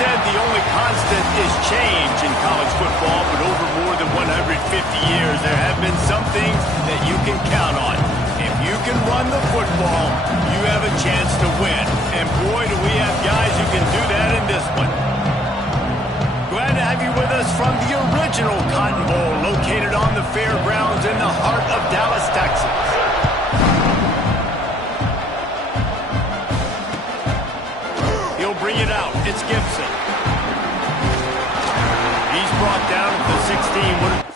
said the only constant is change in college football, but over more than 150 years, there have been some things that you can count on. If you can run the football, you have a chance to win. And boy, do we have guys who can do that in this one. Glad to have you with us from the original Cotton Bowl, located on the fairgrounds in the heart of Dallas, Texas. He'll bring it out. It's Gibson. He's brought down at the 16.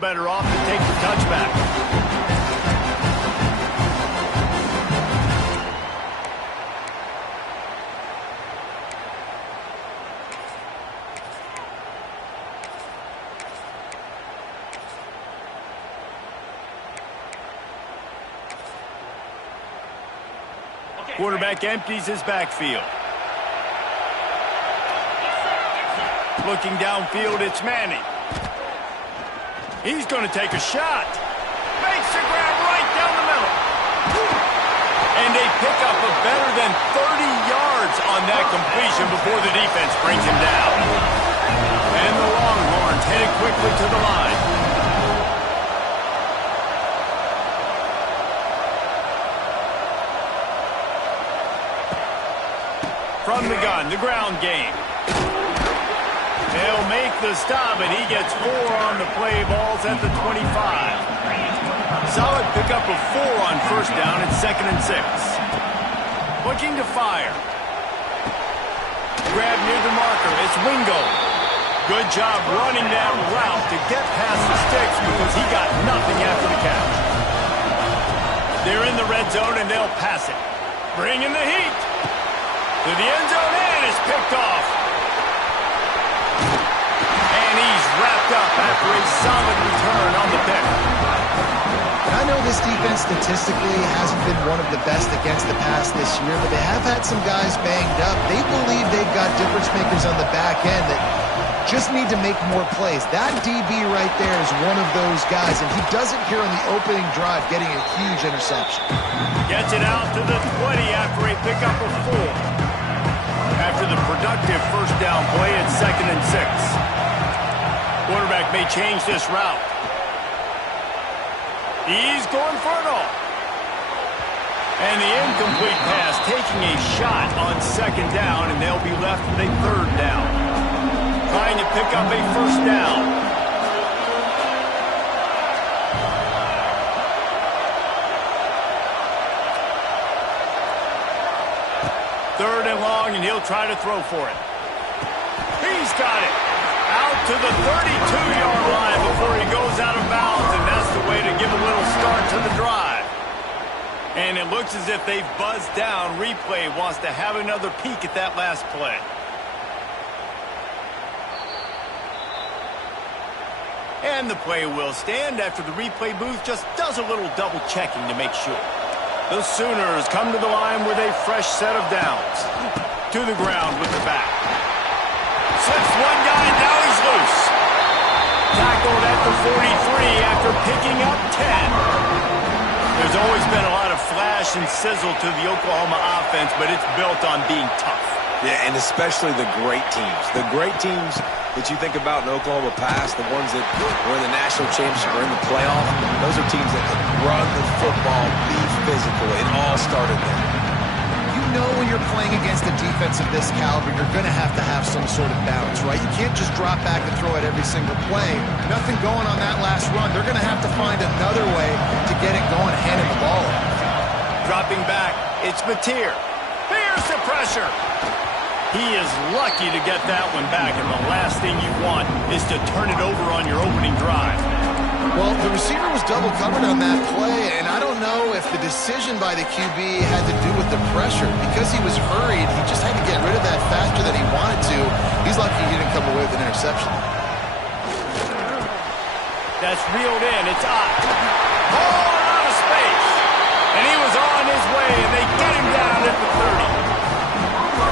Better off to take the touchback. Quarterback empties his backfield. Looking downfield, it's Manning. He's going to take a shot. Makes a grab right down the middle. And they pick up a better than 30 yards on that completion before the defense brings him down. And the Longhorns headed quickly to the line. From the gun, the ground game. They'll make the stop, and he gets 4 on the play. Ball's at the 25. Solid pickup of 4 on first down. It's 2nd and 6. Looking to fire. Grab near the marker. It's Wingo. Good job running that route to get past the sticks because he got nothing after the catch. They're in the red zone, and they'll pass it. Bringing the heat. To the end zone, and it's picked off. And he's wrapped up after a solid return on the pick. I know this defense statistically hasn't been one of the best against the pass this year, but they have had some guys banged up. They believe they've got difference makers on the back end that just need to make more plays. That DB right there is one of those guys, and he does it here on the opening drive, getting a huge interception. Gets it out to the 20 after a pickup of 4. After the productive first down play, it's 2nd and 6. Quarterback may change this route. He's going for it all. And the incomplete pass taking a shot on 2nd down, and they'll be left with a 3rd down. Trying to pick up a first down. Third and long, and he'll try to throw for it. He's got it. Out to the 32-yard line before he goes out of bounds, and that's the way to give a little start to the drive. And it looks as if they've buzzed down. Replay wants to have another peek at that last play. And the play will stand after the replay booth just does a little double-checking to make sure. The Sooners come to the line with a fresh set of downs. To the ground with the back. Slips one guy, now he's loose. Tackled at the 43 after picking up 10. There's always been a lot of flash and sizzle to the Oklahoma offense, but it's built on being tough. Yeah, and especially the great teams. The great teams that you think about in Oklahoma past, the ones that were in the national championship or in the playoff, those are teams that can run the football, be physical. It all started there. You know when you're playing against a defense of this caliber, you're going to have some sort of balance, right? You can't just drop back and throw it every single play. Nothing going on that last run. They're going to have to find another way to get it going, handing the ball off. Dropping back, it's Mateer. Here's the pressure. He is lucky to get that one back, and the last thing you want is to turn it over on your opening drive. Well, the receiver was double covered on that play, and I don't know if the decision by the QB had to do with the pressure. Because he was hurried, he just had to get rid of that faster than he wanted to. He's lucky he didn't come away with an interception. That's reeled in. It's out. Oh, out of space. And he was on his way, and they get him down at the 30.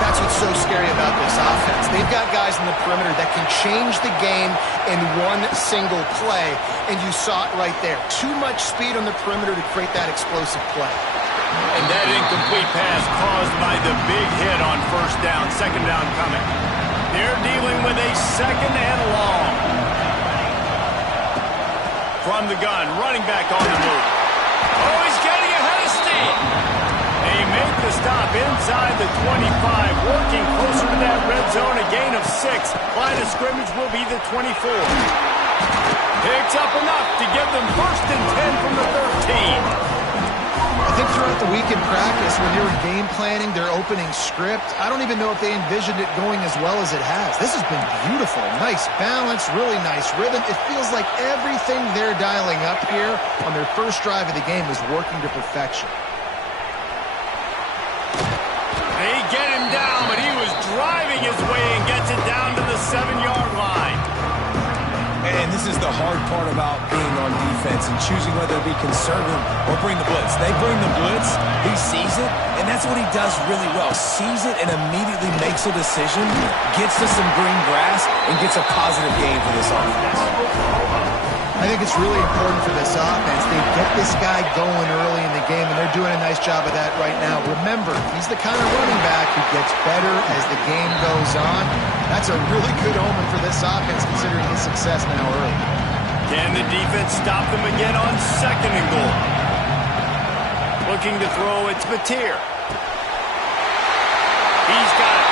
That's what's so scary about this offense. They've got guys in the perimeter that can change the game in one single play, and you saw it right there. Too much speed on the perimeter to create that explosive play. And that incomplete pass caused by the big hit on first down, second down coming. They're dealing with a second and long. From the gun, running back on the move. Oh, he's getting ahead of steam. They make the stop inside the 25, working closer to that red zone, a gain of 6. Line of scrimmage will be the 24. Picks up enough to give them first and 10 from the 13. I think throughout the week in practice, when they were game planning their opening script, I don't even know if they envisioned it going as well as it has. This has been beautiful. Nice balance, really nice rhythm. It feels like everything they're dialing up here on their first drive of the game is working to perfection. They get him down, but he was driving his way and gets it down to the 7-yard line. And this is the hard part about being on defense and choosing whether to be conservative or bring the blitz. They bring the blitz, he sees it, and that's what he does really well. Sees it and immediately makes a decision, gets to some green grass, and gets a positive gain for this offense. I think it's really important for this offense. They get this guy going early in the game, and they're doing a nice job of that right now. Remember, he's the kind of running back who gets better as the game goes on. That's a really good omen for this offense, considering his success now early. Can the defense stop them again on second and goal? Looking to throw, it's Mateer. He's got it.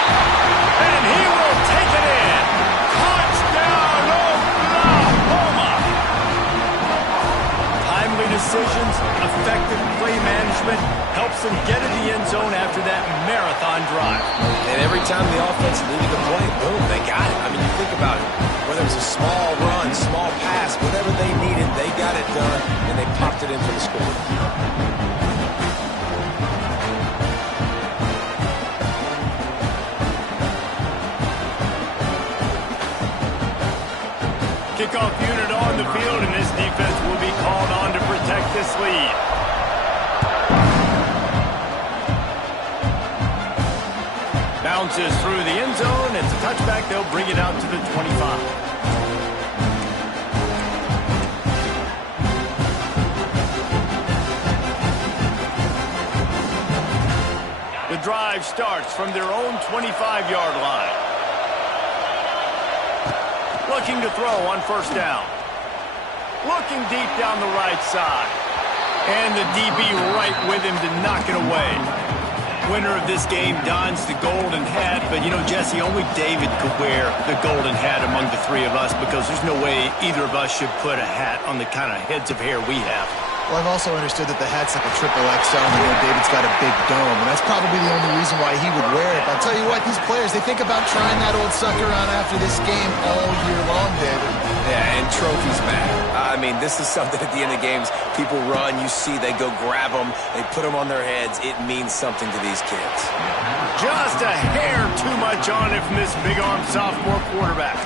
And he will take it in. Touchdown, Oklahoma! Timely decisions, effective play management helps them get in the end zone after that marathon drive. And every time the offense needed to play, boom, they got it. I mean, you think about it. Whether it was a small run, small pass, whatever they needed, they got it done, and they popped it in for the score. Kickoff unit on the field, and this defense will be called on to protect this lead. Bounces through the end zone. It's a touchback. They'll bring it out to the 25. The drive starts from their own 25-yard line. Looking to throw on first down. Looking deep down the right side. And the DB right with him to knock it away. Winner of this game dons the golden hat, but you know, Jesse, only David could wear the golden hat among the three of us because there's no way either of us should put a hat on the kind of heads of hair we have. Well, I've also understood that the hat's like a triple XL, and you know David's got a big dome, and that's probably the only reason why he would wear it. But I'll tell you what, these players, they think about trying that old sucker on after this game all year long, David. Yeah, and trophies matter. I mean, this is something at the end of games. People run, you see, they go grab them, they put them on their heads. It means something to these kids. Just a hair too much on it from this big-arm sophomore quarterback.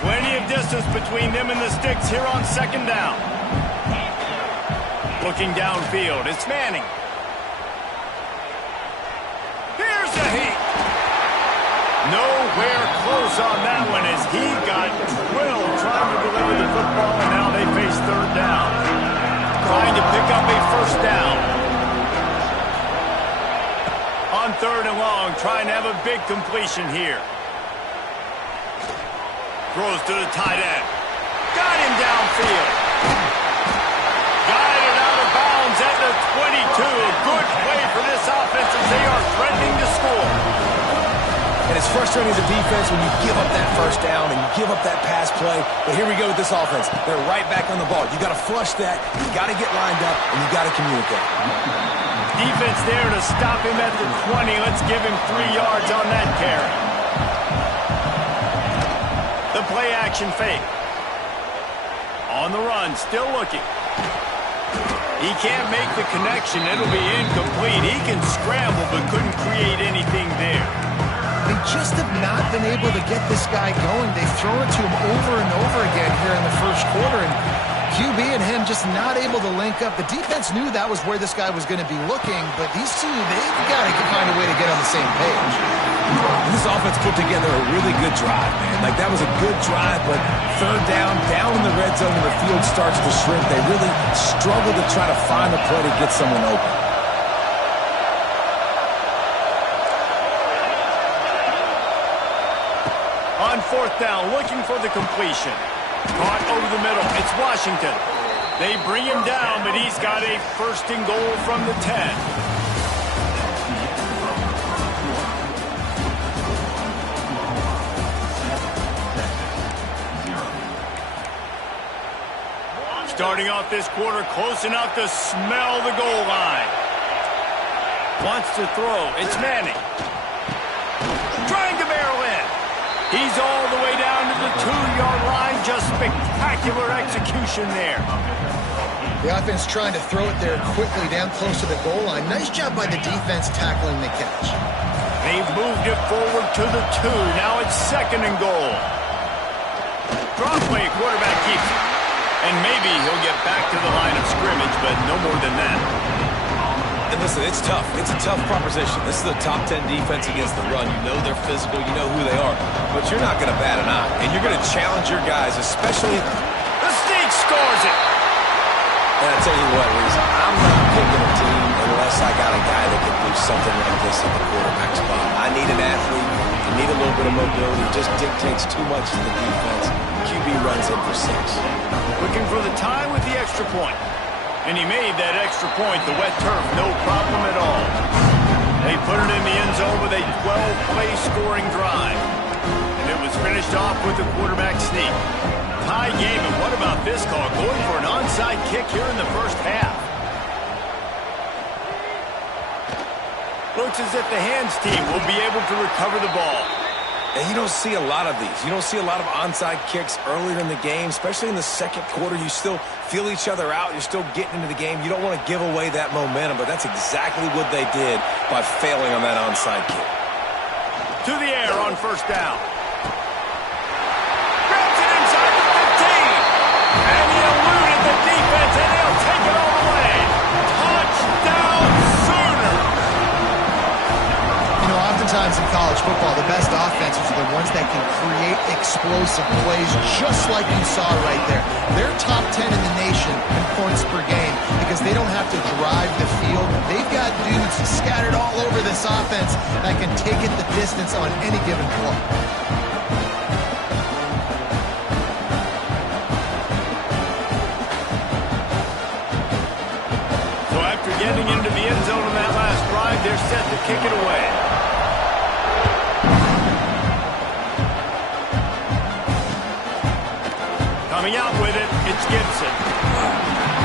Plenty of distance between them and the sticks here on second down. Looking downfield, it's Manning. Here's a heat. Nowhere close on that one as he got drilled trying to deliver the football, and now they face third down. Trying to pick up a first down. On third and long, trying to have a big completion here. Throws to the tight end. Got him downfield. Guided out of bounds at the 22. A good play for this offense as they are threatening to score. And it's frustrating as a defense when you give up that first down and give up that pass play. But here we go with this offense. They're right back on the ball. You got to flush that. You got to get lined up, and you got to communicate. Defense there to stop him at the 20. Let's give him 3 yards on that carry. The play action fake. On the run, still looking. He can't make the connection. It'll be incomplete. He can scramble, but couldn't create anything there. They just have not been able to get this guy going. They've thrown it to him over and over again here in the first quarter, and QB and him just not able to link up. The defense knew that was where this guy was going to be looking, but these two, they've got to find a way to get on the same page. This offense put together a really good drive, man. Like, that was a good drive, but third down in the red zone, and the field starts to shrink. They really struggle to try to find a play to get someone open. On fourth down, looking for the completion. Caught over the middle. It's Washington. They bring him down, but he's got a first and goal from the 10. Starting off this quarter, close enough to smell the goal line. Wants to throw. It's Manning. Trying to barrel in. He's all the way down to the 2-yard line. Just spectacular execution there. The offense trying to throw it there quickly down close to the goal line. Nice job by the defense tackling the catch. They've moved it forward to the 2. Now it's second and goal. Drop play, quarterback keeps it. And maybe he'll get back to the line of scrimmage, but no more than that. And listen, it's tough. It's a tough proposition. This is a top 10 defense against the run. You know they're physical. You know who they are. But you're not going to bat an eye. And you're going to challenge your guys, especially... The sneak scores it! And I tell you what, Reese, I'm not picking a team unless I got a guy that can do something like this at the quarterback spot. I need an athlete. I need a little bit of mobility. It just dictates too much to the defense. QB runs in for 6. Looking for the tie with the extra point. And he made that extra point, the wet turf, no problem at all. They put it in the end zone with a 12-play scoring drive. And it was finished off with the quarterback sneak. Tie game, and what about this call? Going for an onside kick here in the first half. Looks as if the hands team will be able to recover the ball. And you don't see a lot of these. You don't see a lot of onside kicks earlier in the game, especially in the second quarter. You still feel each other out. You're still getting into the game. You don't want to give away that momentum, but that's exactly what they did by failing on that onside kick. To the air on first down. Grabs it inside the 15. And he eluded the defense, and they'll take it all the way. Touchdown Sooner. You know, oftentimes in college football, the best offenses are the ones that can create explosive plays, just like you saw right there. They're top 10 in the nation in points per game because they don't have to drive the field. They've got dudes scattered all over this offense that can take it the distance on any given play. So after getting into the end zone on that last drive, they're set to kick it away. Coming out with it, it's Gibson.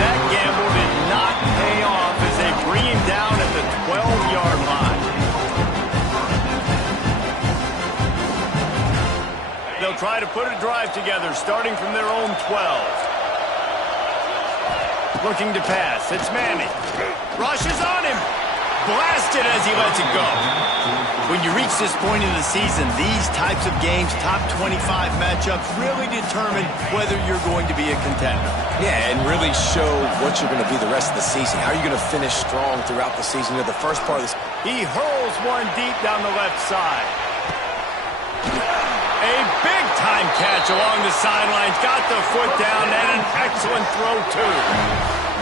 That gamble did not pay off as they bring him down at the 12-yard line. They'll try to put a drive together, starting from their own 12. Looking to pass, it's Manning. Rushes on him. Blasted as he lets it go. When you reach this point in the season, these types of games, top 25 matchups, really determine whether you're going to be a contender. Yeah, and really show what you're going to be the rest of the season. How are you going to finish strong throughout the season? You know, the first part of this. He hurls one deep down the left side. A big-time catch along the sidelines. Got the foot down, and an excellent throw, too.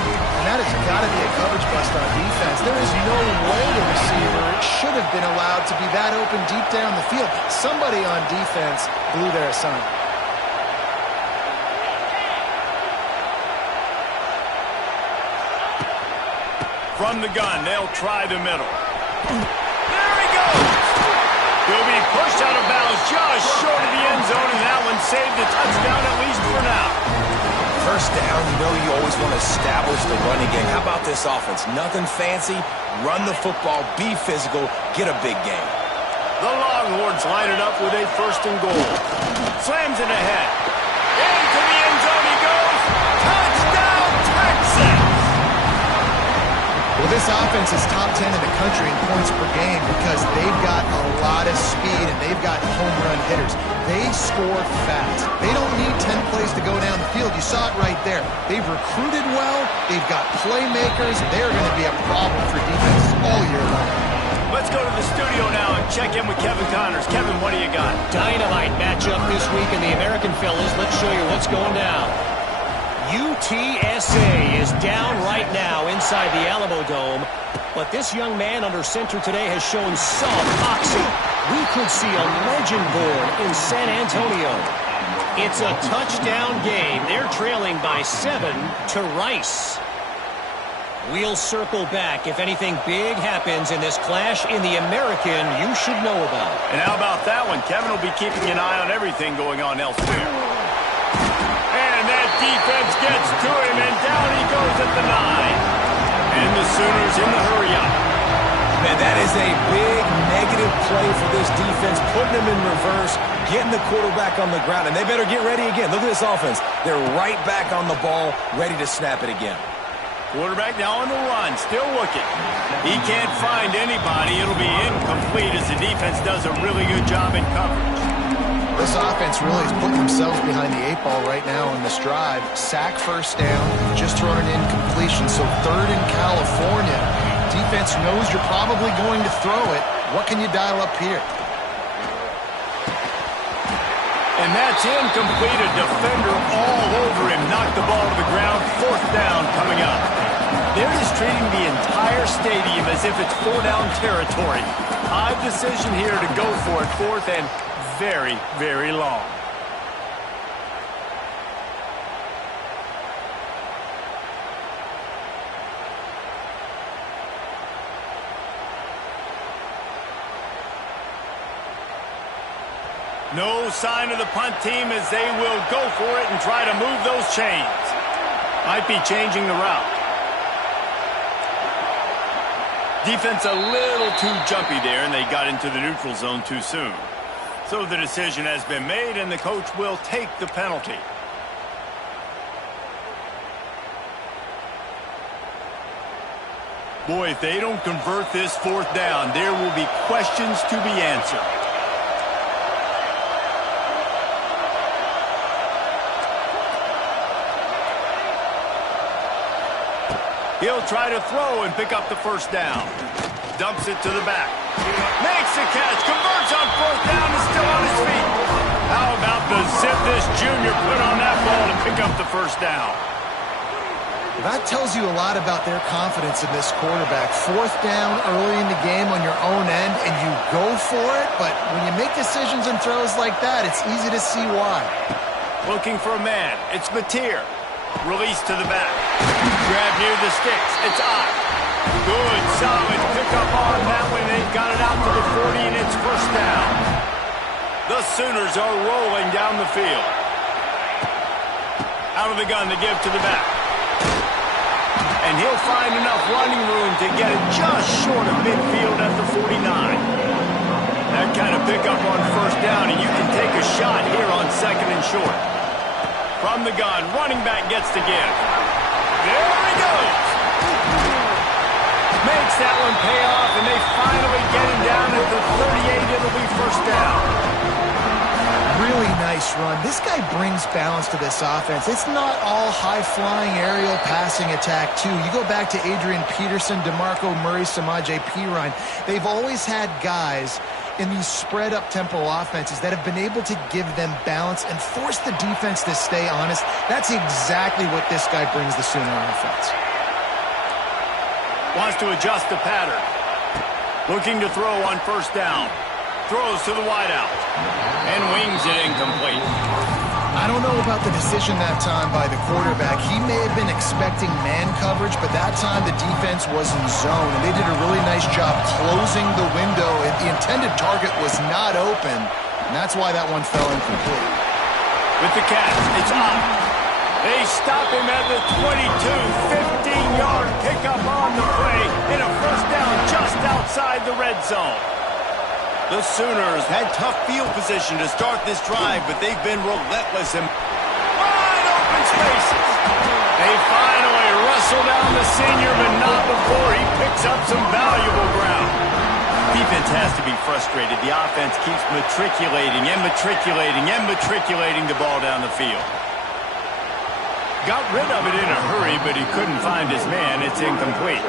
And that has got to be a coverage bust on defense. There is no way the receiver should have been allowed to be that open deep down the field. Somebody on defense blew their assignment. From the gun, they'll try the middle. There he goes! He'll be pushed out of bounds just short of the end zone, and that one saved the touchdown at least for now. First down, you know you always want to establish the running game. How about this offense? Nothing fancy. Run the football, be physical, get a big game. The Longhorns line it up with a 1st and goal. Slams it ahead. Into the end zone he goes. Touchdown, Texans! Well, this offense is top 10 in the country in points per game because they've got a lot of speed and they've got home run hitters. They score fast. They don't need 10 plays to go down the field. You saw it right there. They've recruited well. They've got playmakers. They're going to be a problem for defenses all year long. Let's go to the studio now and check in with Kevin Connors. Kevin, what do you got? Dynamite matchup this week in the American Fellas. Let's show you what's going down. UTSA is down right now inside the Alamo Dome, but this young man under center today has shown some moxie. We could see a legend born in San Antonio. It's a touchdown game. They're trailing by 7 to Rice. We'll circle back if anything big happens in this clash in the American you should know about. And how about that one? Kevin will be keeping an eye on everything going on elsewhere. And that defense gets to him, and down he goes at the 9. And the Sooners in the hurry-up. Man, that is a big negative play for this defense, putting them in reverse, getting the quarterback on the ground, and they better get ready again. Look at this offense. They're right back on the ball, ready to snap it again. Quarterback now on the run, still looking. He can't find anybody. It'll be incomplete as the defense does a really good job in coverage. This offense really is putting themselves behind the 8 ball right now on this drive. Sack 1st down, just thrown an incompletion, so 3rd in California. Defense knows you're probably going to throw it. What can you dial up here? And that's incomplete. A defender all over him. Knocked the ball to the ground. 4th down coming up. They're just treating the entire stadium as if it's 4-down territory. Odd decision here to go for it. 4th and very, very long. No sign of the punt team as they will go for it and try to move those chains. Might be changing the route. Defense a little too jumpy there, and they got into the neutral zone too soon. So the decision has been made, and the coach will take the penalty. Boy, if they don't convert this 4th down, there will be questions to be answered. He'll try to throw and pick up the 1st down. Dumps it to the back. Makes the catch. Converts on 4th down and still on his feet. How about the zip this junior put on that ball to pick up the 1st down? That tells you a lot about their confidence in this quarterback. 4th down early in the game on your own end, and you go for it. But when you make decisions and throws like that, it's easy to see why. Looking for a man. It's Mateer. Release to the back. Grab near the sticks. It's Ott. Good, solid pickup on that one. They've got it out to the 40, and it's 1st down. The Sooners are rolling down the field. Out of the gun to give to the back. And he'll find enough running room to get it just short of midfield at the 49. That kind of pickup on 1st down, and you can take a shot here on 2nd and short. From the gun, running back gets to give. There he goes. Makes that one pay off, and they finally get him down at the 38. It'll be 1st down. Really nice run. This guy brings balance to this offense. It's not all high-flying aerial passing attack, too. You go back to Adrian Peterson, DeMarco Murray, Samaje Perine. They've always had guys in these spread-up tempo offenses that have been able to give them balance and force the defense to stay honest. That's exactly what this guy brings the Sooner offense. Wants to adjust the pattern. Looking to throw on 1st down. Throws to the wideout. And wings it incomplete. I don't know about the decision that time by the quarterback. He may have been expecting man coverage, but that time the defense was in zone, and they did a really nice job closing the window. The intended target was not open, and that's why that one fell incomplete. With the catch, it's up. They stop him at the 22, 15-yard pickup on the play in a 1st down just outside the red zone. The Sooners had tough field position to start this drive, but they've been relentless in wide open spaces. They finally wrestle down the senior, but not before he picks up some valuable ground. Defense has to be frustrated. The offense keeps matriculating and matriculating and matriculating the ball down the field. Got rid of it in a hurry, but he couldn't find his man. It's incomplete.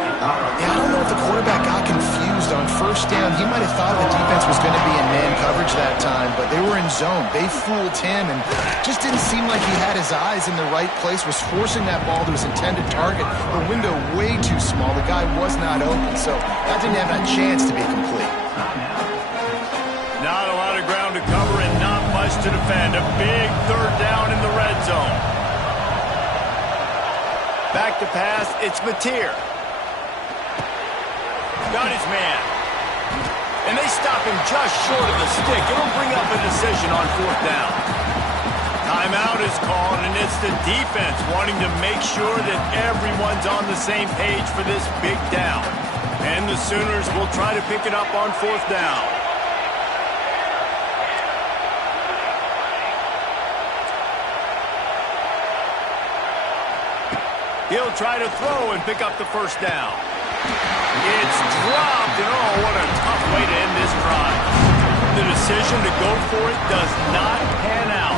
Yeah, I don't know if the quarterback got confused on first down. He might have thought the defense was going to be in man coverage that time, but they were in zone. They fooled him and just didn't seem like he had his eyes in the right place, was forcing that ball to his intended target. The window way too small. The guy was not open, so that didn't have a chance to be complete. Not a lot of ground to cover and not much to defend. A big third down in the red zone. Back to pass, it's Mateer. Got his man. And they stop him just short of the stick. It'll bring up a decision on fourth down. Timeout is called, and it's the defense wanting to make sure that everyone's on the same page for this big down. And the Sooners will try to pick it up on fourth down. He'll try to throw and pick up the first down. It's dropped, and oh, what a tough way to end this drive. The decision to go for it does not pan out.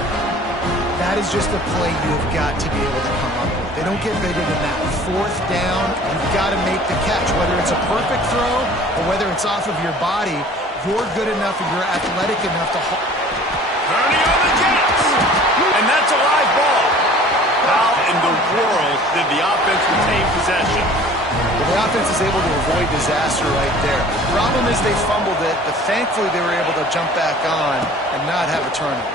That is just a play you've got to be able to come up with. They don't get bigger than that. Fourth down, you've got to make the catch. Whether it's a perfect throw or whether it's off of your body, you're good enough and you're athletic enough to hold. Turning on the Jets, and that's a live ball. How in the world did the offense retain possession? Well, the offense is able to avoid disaster right there. The problem is they fumbled it, but thankfully they were able to jump back on and not have a turnover.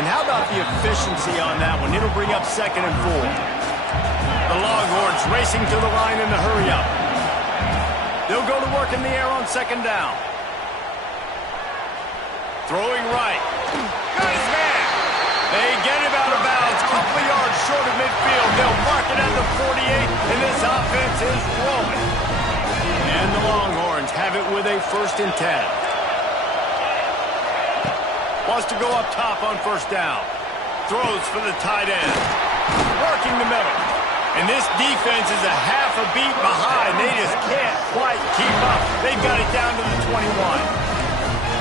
And how about the efficiency on that one? It'll bring up 2nd and 4. The Longhorns racing to the line in the hurry up. They'll go to work in the air on 2nd down. Throwing right. Got his man. They get him out of bounds. Couple of yards short of midfield. They'll mark it at the 48, and this offense is rolling. And the Longhorns have it with a 1st and 10. Wants to go up top on 1st down. Throws for the tight end. Working the middle. And this defense is a half a beat behind. They just can't quite keep up. They've got it down to the 21.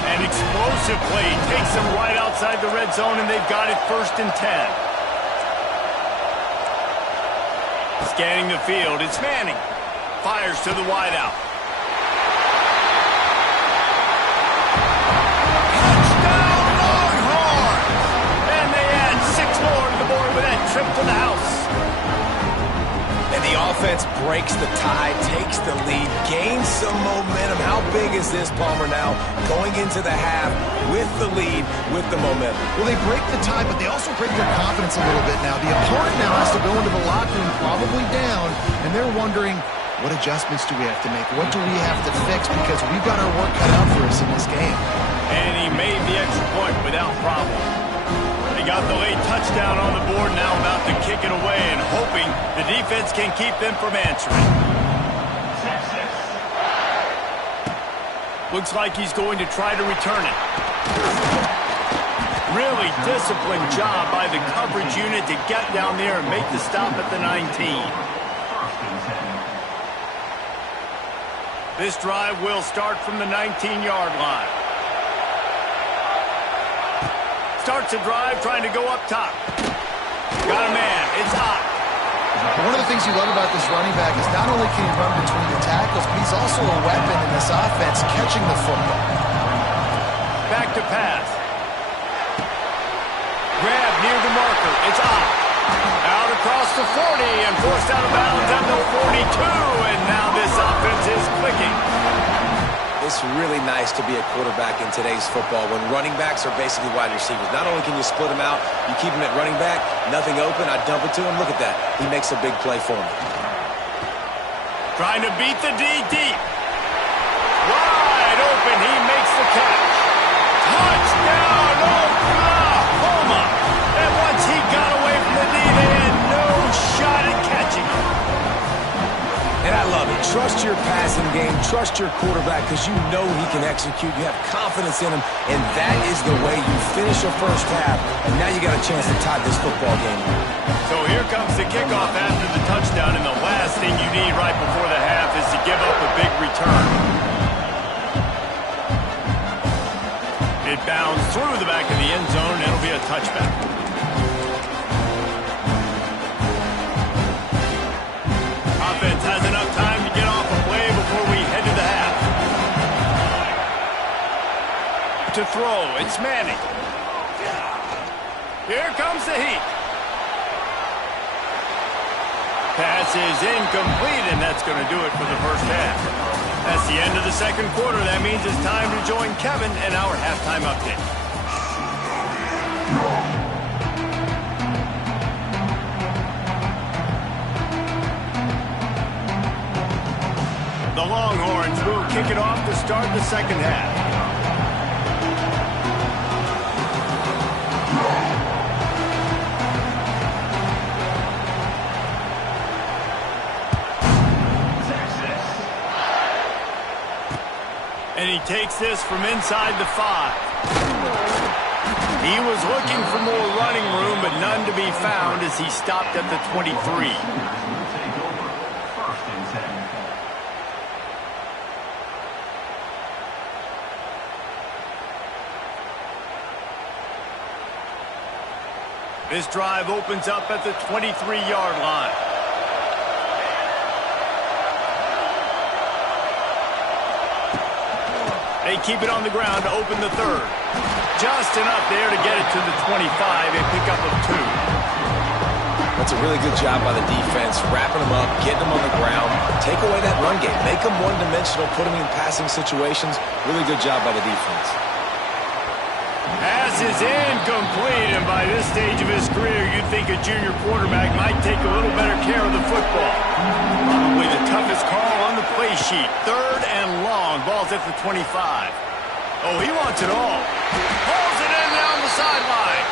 An explosive play takes them right outside the red zone, and they've got it 1st and 10. Scanning the field, it's Manning. Fires to the wideout. Touchdown, Longhorns! And they add 6 more to the board with that trip to the house. And the offense breaks the tie, takes the lead, gains some momentum. How big is this, Palmer, now going into the half with the lead, with the momentum? Well, they break the tie, but they also break their confidence a little bit now. The opponent now has to go into the locker room probably down, and they're wondering, what adjustments do we have to make? What do we have to fix? Because we've got our work cut out for us in this game. And he made the extra point without problem. They got the late touchdown on the board, now about to kick it away and hoping the defense can keep them from answering. Looks like he's going to try to return it. Really disciplined job by the coverage unit to get down there and make the stop at the 19. This drive will start from the 19-yard line. Starts a drive trying to go up top. Got a man. It's hot. One of the things you love about this running back is not only can he run between the tackles, but he's also a weapon in this offense, catching the football. Back to pass. Grab near the marker. It's hot. Out across the 40 and forced out of bounds at the 42. And now this offense is clicking. It's really nice to be a quarterback in today's football when running backs are basically wide receivers. Not only can you split them out, you keep them at running back, nothing open, I dump it to him. Look at that. He makes a big play for me. Trying to beat the D deep. Wide open, he makes the catch. Touchdown, Oklahoma! And once he got away from the D, they had no shot at catching him. And I love it. trust your passing game, trust your quarterback because you know he can execute. You have confidence in him, and that is the way you finish a first half, and now you got a chance to tie this football game. So here comes the kickoff after the touchdown, and the last thing you need right before the half is to give up a big return. It bounds through the back of the end zone, and it'll be a touchback. Offense has enough time to get off a play before we head to the half. To throw, it's Manning. Here comes the heat. Pass is incomplete, and that's going to do it for the first half. That's the end of the second quarter. That means it's time to join Kevin and our halftime update. The Longhorns will kick it off to start the second half. And he takes this from inside the 5. He was looking for more running room, but none to be found as he stopped at the 23. This drive opens up at the 23-yard line. They keep it on the ground to open the third. Just enough there to get it to the 25 and pick up a 2. That's a really good job by the defense, wrapping them up, getting them on the ground, take away that run game, make them one-dimensional, put them in passing situations. Really good job by the defense. Pass is incomplete, and by this stage of his career, you'd think a junior quarterback might take a little better care of the football. Probably the toughest call on the play sheet. Third and long. Ball's at the 25. Oh, he wants it all. Pulls it in down the sideline.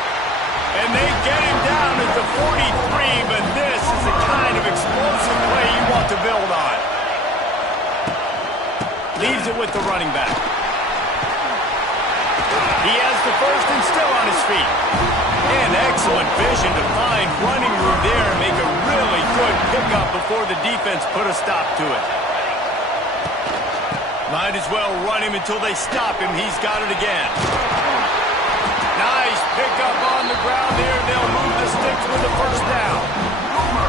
And they get him down at the 43, but this is the kind of explosive play you want to build on. Leaves it with the running back. He has the first and still on his feet. And excellent vision to find running room there and make a really good pickup before the defense put a stop to it. Might as well run him until they stop him. He's got it again. Nice pickup on the ground there. They'll move the sticks with the first down.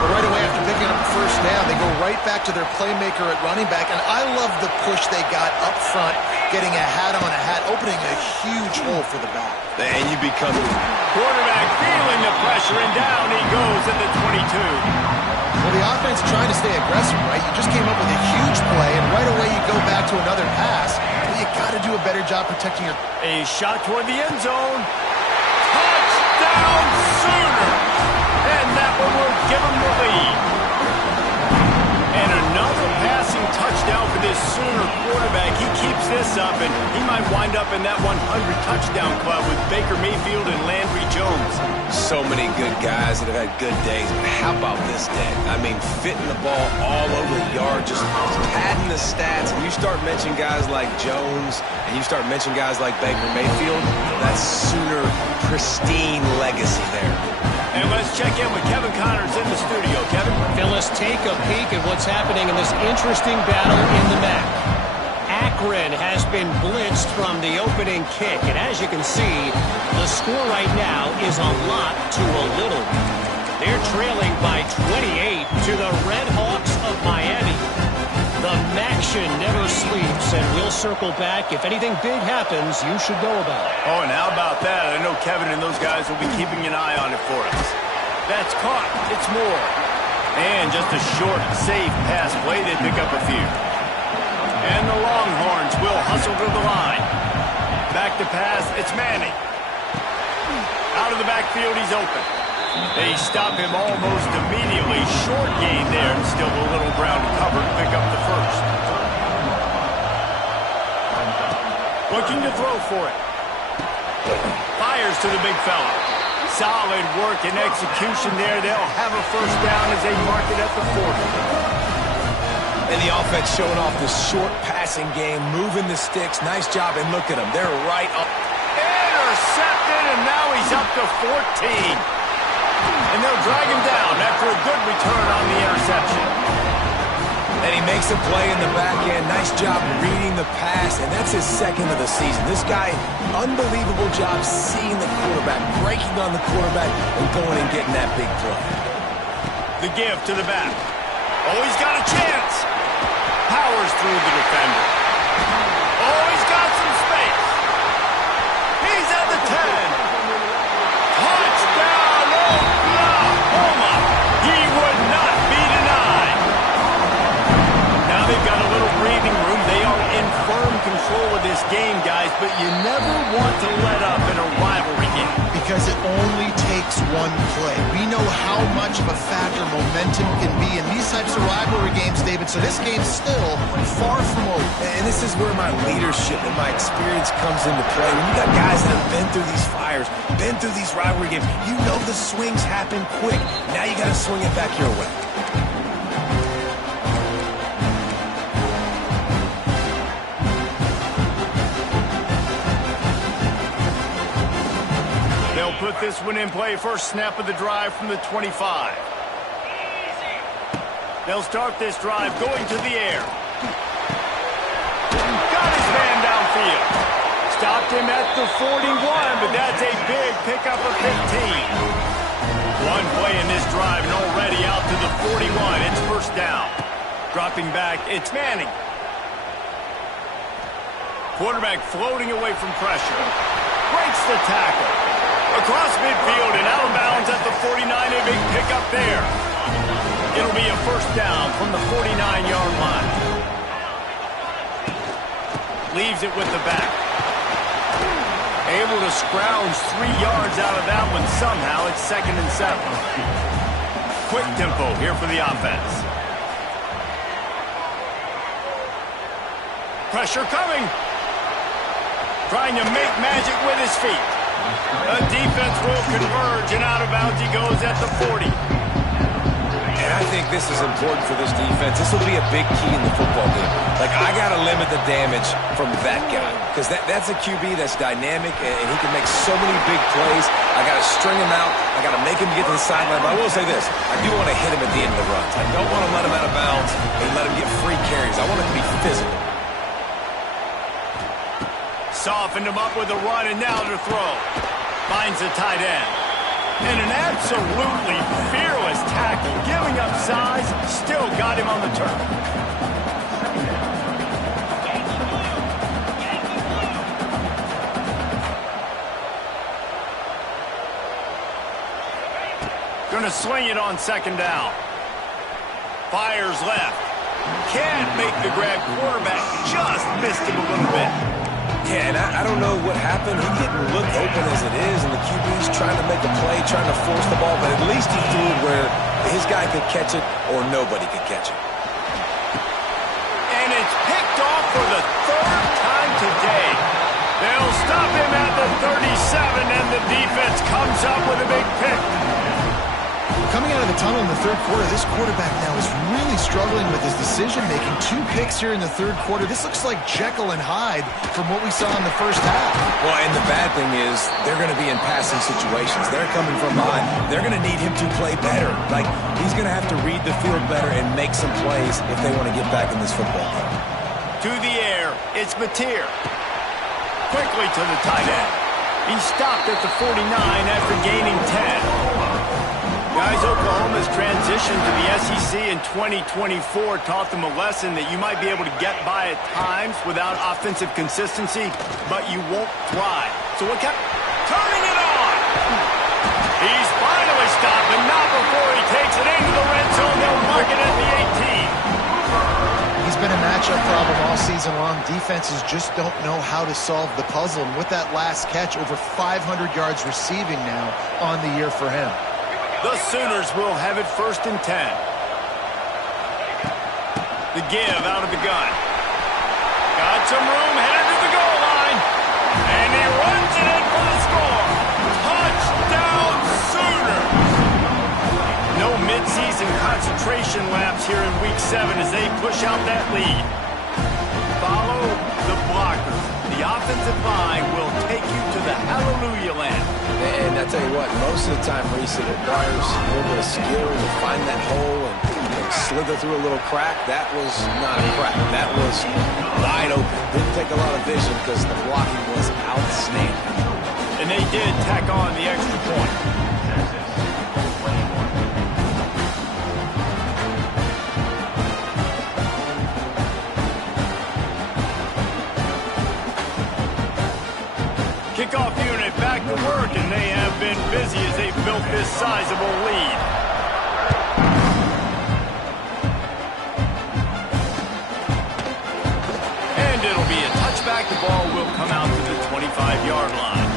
But right away after picking up the first down, they go right back to their playmaker at running back. And I love the push they got up front, getting a hat on a hat, opening a huge hole for the back. And you become... Quarterback feeling the pressure, and down he goes at the 22. Well, the offense trying to stay aggressive, right? You just came up with a huge play, and right away you go back to another pass. But you got to do a better job protecting your... A shot toward the end zone. Touchdown Sooners! And that one will give them the lead. And another passing touchdown for this Sooner quarterback. He keeps this up, and he might wind up in that 100-touchdown club with Baker Mayfield and Landry Jones. So many good guys that have had good days, but how about this day? I mean, fitting the ball all over the yard, just padding the stats. And you start mentioning guys like Jones, and you start mentioning guys like Baker Mayfield, that's Sooner pristine legacy there. And let's check in with Kevin Connors in the studio. Kevin? Phyllis, take a peek at what's happening in this interesting battle in the MAC. Akron has been blitzed from the opening kick, and as you can see, the score right now is a lot to a little. They're trailing by 28 to the Red Hawks of Miami. The Maction never sleeps, and we'll circle back. If anything big happens, you should know about it. Oh, and how about that? I know Kevin and those guys will be keeping an eye on it for us. That's caught. It's more. And just a short, safe pass play. They pick up a few. And the Longhorns will hustle to the line. Back to pass. It's Manning. Out of the backfield, he's open. They stop him almost immediately. Short gain there, and still a little ground to cover to pick up the first. Looking to throw for it. Fires to the big fella. Solid work and execution there. They'll have a first down as they mark it at the 40. And the offense showing off the short passing game, moving the sticks. Nice job, and look at them. They're right up. Intercepted, and now he's up to 14. And they'll drag him down after a good return on the interception. And he makes a play in the back end. Nice job reading the pass, and that's his second of the season. This guy, unbelievable job seeing the quarterback, breaking on the quarterback, and going and getting that big play. The give to the back. Oh, he's got a chance. Powers through the defender. Oh, he's got some space. He's at the 10. Touchdown, Oklahoma. He would not be denied. Now they've got a little breathing room. They are in firm control of this game, guys, but you never want to let up in a rivalry game. Because it only takes one play. We know how much of a factor momentum can be in these types of rivalry games, David, so this game's still far from over. And this is where my leadership and my experience comes into play. When you got guys that have been through these fires, been through these rivalry games, you know the swings happen quick. Now you got to swing it back your way. They'll put this one in play. First snap of the drive from the 25. They'll start this drive going to the air. Got his man downfield. Stopped him at the 41, but that's a big pickup of 15. One play in this drive and already out to the 41. It's first down. Dropping back, it's Manning. Quarterback floating away from pressure. Breaks the tackle. Across midfield and out of bounds at the 49, a big pickup there. It'll be a first down from the 49-yard line. Leaves it with the back. Able to scrounge 3 yards out of that one somehow. It's 2nd and 7. Quick tempo here for the offense. Pressure coming. Trying to make magic with his feet. The defense will converge, and out of bounds he goes at the 40. And I think this is important for this defense. This will be a big key in the football game. Like, I got to limit the damage from that guy because that's a QB that's dynamic, and he can make so many big plays. I got to string him out. I got to make him get to the sideline. But I will say this. I do want to hit him at the end of the runs. I don't want to let him out of bounds and let him get free carries. I want it to be physical. Softened him up with a run, and now to throw. Finds the tight end. And an absolutely fearless tackle. Giving up size, still got him on the turf. Gonna swing it on 2nd down. Fires left. Can't make the grab. Quarterback just missed him a little bit. Yeah, and I don't know what happened. He didn't look open as it is, and the QB's trying to make a play, trying to force the ball, but at least he threw it where his guy could catch it or nobody could catch it. And it's picked off for the 3rd time today. They'll stop him at the 37, and the defense comes up with a big pick. Coming out of the tunnel in the 3rd quarter, this quarterback now is really struggling with his decision-making. 2 picks here in the 3rd quarter. This looks like Jekyll and Hyde from what we saw in the first half. Well, and the bad thing is they're going to be in passing situations. They're coming from behind. They're going to need him to play better. Like, he's going to have to read the field better and make some plays if they want to get back in this football game. To the air, it's Mateer. Quickly to the tight end. He stopped at the 49 after gaining 10. Guys, Oklahoma's transition to the SEC in 2024 taught them a lesson that you might be able to get by at times without offensive consistency, but you won't thrive. So what kept turning it on? He's finally stopped, but not before he takes it into the red zone. They'll mark it at the 18. He's been a matchup problem all season long. Defenses just don't know how to solve the puzzle. And with that last catch, over 500 yards receiving now on the year for him. The Sooners will have it 1st and 10. The give out of the gun. Got some room, headed to the goal line. And he runs it in for the score. Touchdown, Sooners. No midseason some concentration laps here in Week 7 as they push out that lead. Follow the blockers. The offensive line will take you to the hallelujah land. And I tell you what, most of the time, Reese, it requires a little bit of skill to find that hole and slither through a little crack. That was not a crack. That was wide open. Didn't take a lot of vision because the blocking was outstanding. And they did tack on the extra point. Kickoff unit back to work, and they have been busy as they built this sizable lead. And it'll be a touchback. The ball will come out to the 25-yard line.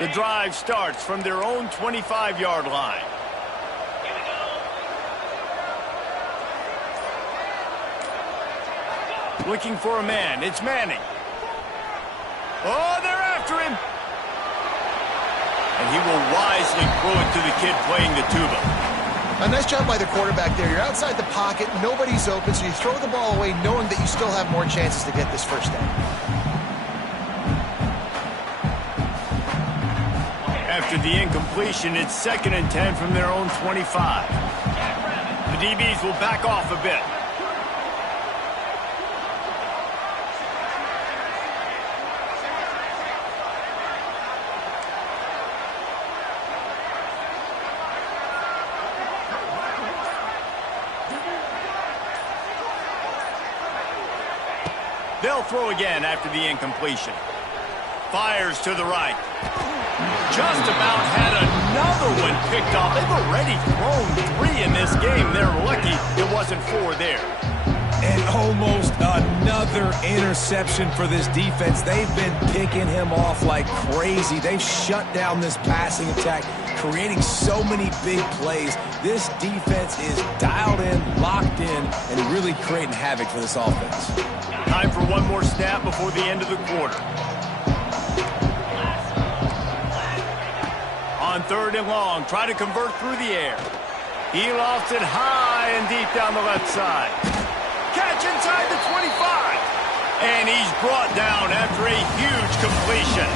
The drive starts from their own 25-yard line. Looking for a man. It's Manning. Oh, they're after him. And he will wisely throw it to the kid playing the tuba. A nice job by the quarterback there. You're outside the pocket. Nobody's open, so you throw the ball away knowing that you still have more chances to get this first down. After the incompletion, it's 2nd and 10 from their own 25. The DBs will back off a bit. They'll throw again after the incompletion. Fires to the right. Just about had another one picked off. They've already thrown 3 in this game. They're lucky it wasn't 4 there. And almost another interception for this defense. They've been picking him off like crazy. They've shut down this passing attack, creating so many big plays. This defense is dialed in, locked in, and really creating havoc for this offense. Time for one more snap before the end of the quarter. On 3rd and long, try to convert through the air. He lofts it high and deep down the left side. Catch inside the 25. And he's brought down after a huge completion.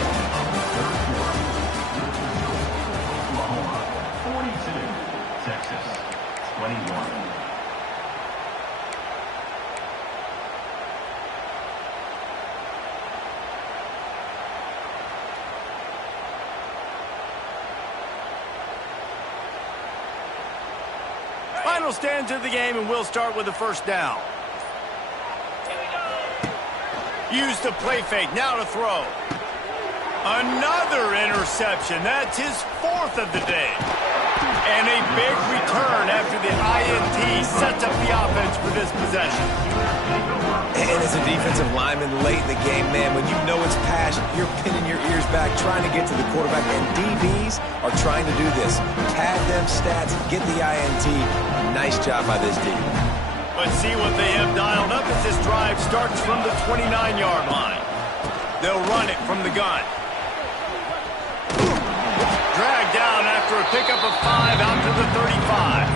42, Texas, 21. Final stands of the game, and we'll start with the first down. Use the play fake, now to throw. Another interception. That's his 4th of the day. And a big return after the INT sets up the offense for this possession. And as a defensive lineman late in the game, man, when you know it's pass, you're pinning your ears back, trying to get to the quarterback. And DBs are trying to do this. Pad them stats, get the INT. Nice job by this team. Let's see what they have dialed up as this drive starts from the 29-yard line. They'll run it from the gun. Dragged down after a pickup of 5 out to the 35.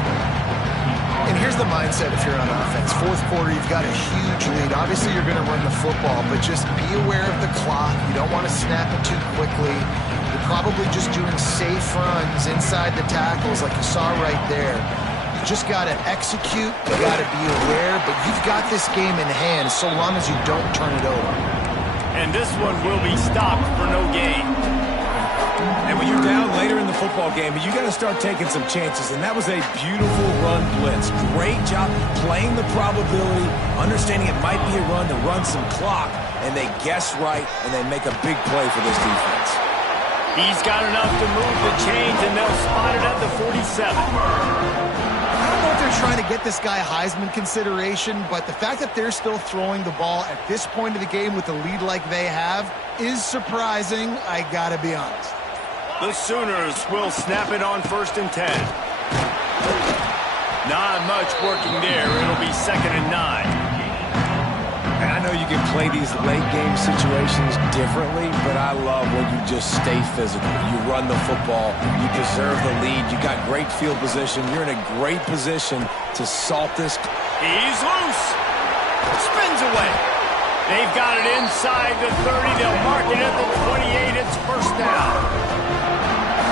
And here's the mindset if you're on offense. 4th quarter, you've got a huge lead. Obviously, you're going to run the football, but just be aware of the clock. You don't want to snap it too quickly. You're probably just doing safe runs inside the tackles like you saw right there. You just got to execute. You got to be aware, but you've got this game in hand so long as you don't turn it over. And this one will be stopped for no gain. And when you're down later in the football game, you got to start taking some chances. And that was a beautiful run blitz. Great job playing the probability, understanding it might be a run to run some clock. And they guess right, and they make a big play for this defense. He's got enough to move the chains, and they'll spot it at the 47. I don't know if they're trying to get this guy Heisman consideration, but the fact that they're still throwing the ball at this point of the game with a lead like they have is surprising, I gotta be honest. The Sooners will snap it on 1st and 10. Not much working there. It'll be 2nd and 9. And I know you can play these late game situations differently, but I love when you just stay physical. You run the football, you preserve the lead, you got great field position, you're in a great position to salt this. He's loose. Spins away. They've got it inside the 30. They'll mark it at the 28. It's 1st down.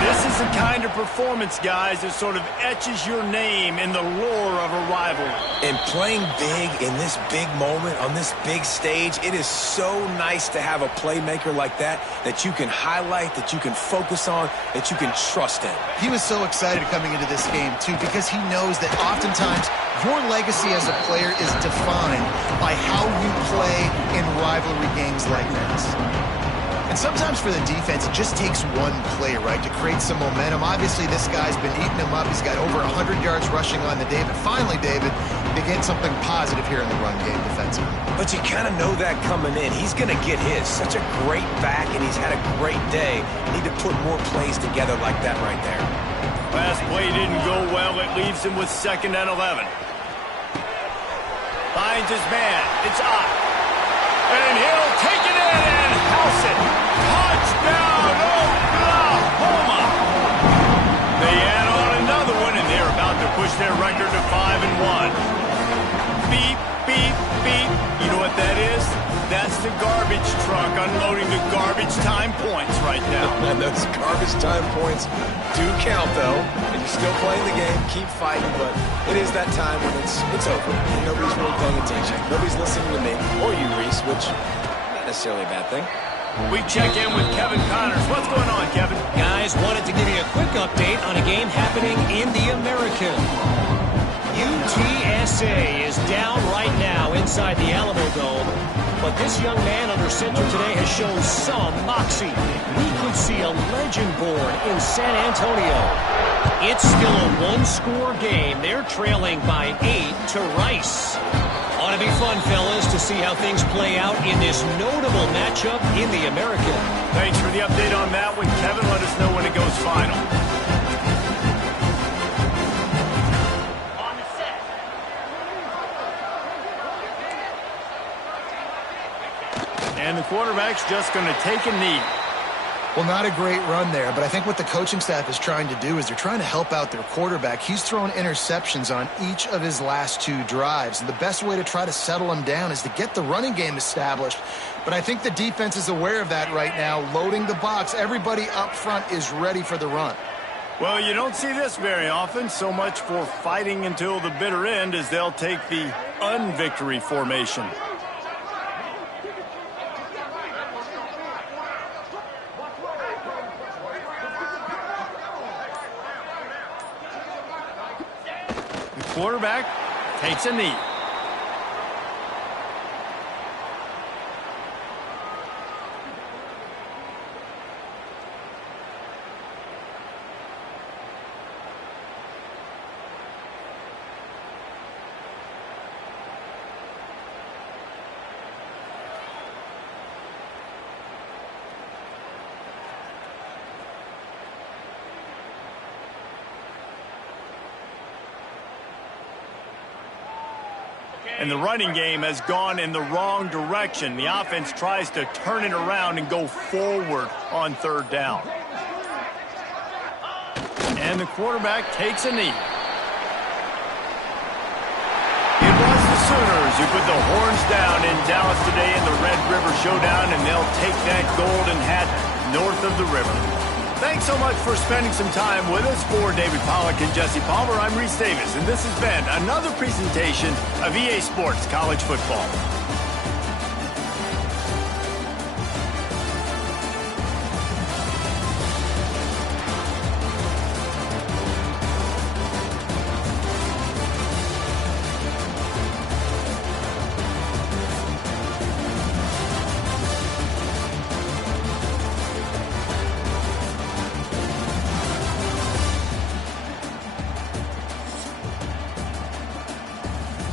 This is the kind of performance, guys, that sort of etches your name in the lore of a rivalry. And playing big in this big moment, on this big stage, it is so nice to have a playmaker like that you can highlight, that you can focus on, that you can trust in. He was so excited coming into this game, too, because he knows that oftentimes your legacy as a player is defined by how you play in rivalry games like this. And sometimes for the defense, it just takes one play, right, to create some momentum. Obviously, this guy's been eating him up. He's got over 100 yards rushing on the day. But finally, David, they get something positive here in the run game defensively. But you kind of know that coming in. He's going to get his. Such a great back, and he's had a great day. Need to put more plays together like that right there. Last play didn't go well. It leaves him with 2nd and 11. Finds his man. It's up. And he'll take it in and house it. Touchdown, Oklahoma! They add on another one, and they're about to push their record to 5-1. Beep, beep, beep. You know what that is? That's the garbage truck unloading the garbage time points right now. And those garbage time points do count, though. And you're still playing the game. Keep fighting, but it is that time when it's over. And nobody's really paying attention. Nobody's listening to me or you, Reese, which not necessarily a bad thing. We check in with Kevin Connors. What's going on, Kevin? Guys, wanted to give you a quick update on a game happening in the American. UTSA is down right now inside the Alamo Dome, but this young man under center today has shown some moxie. We could see a legend born in San Antonio. It's still a one-score game. They're trailing by 8 to Rice. Ought to be fun, fellas, to see how things play out in this notable matchup in the American. Thanks for the update on that one, Kevin. Let us know when it goes final. And the quarterback's just going to take a knee. Well, not a great run there, but I think what the coaching staff is trying to do is they're trying to help out their quarterback. He's thrown interceptions on each of his last 2 drives, and the best way to try to settle him down is to get the running game established. But I think the defense is aware of that right now, loading the box. Everybody up front is ready for the run. Well, you don't see this very often. So much for fighting until the bitter end as they'll take the unvictory formation. Quarterback takes a knee. And the running game has gone in the wrong direction. The offense tries to turn it around and go forward on 3rd down. And the quarterback takes a knee. It was the Sooners who put the horns down in Dallas today in the Red River Showdown, and they'll take that golden hat north of the river. Thanks so much for spending some time with us. For David Pollack and Jesse Palmer, I'm Reese Davis, and this has been another presentation of EA Sports College Football.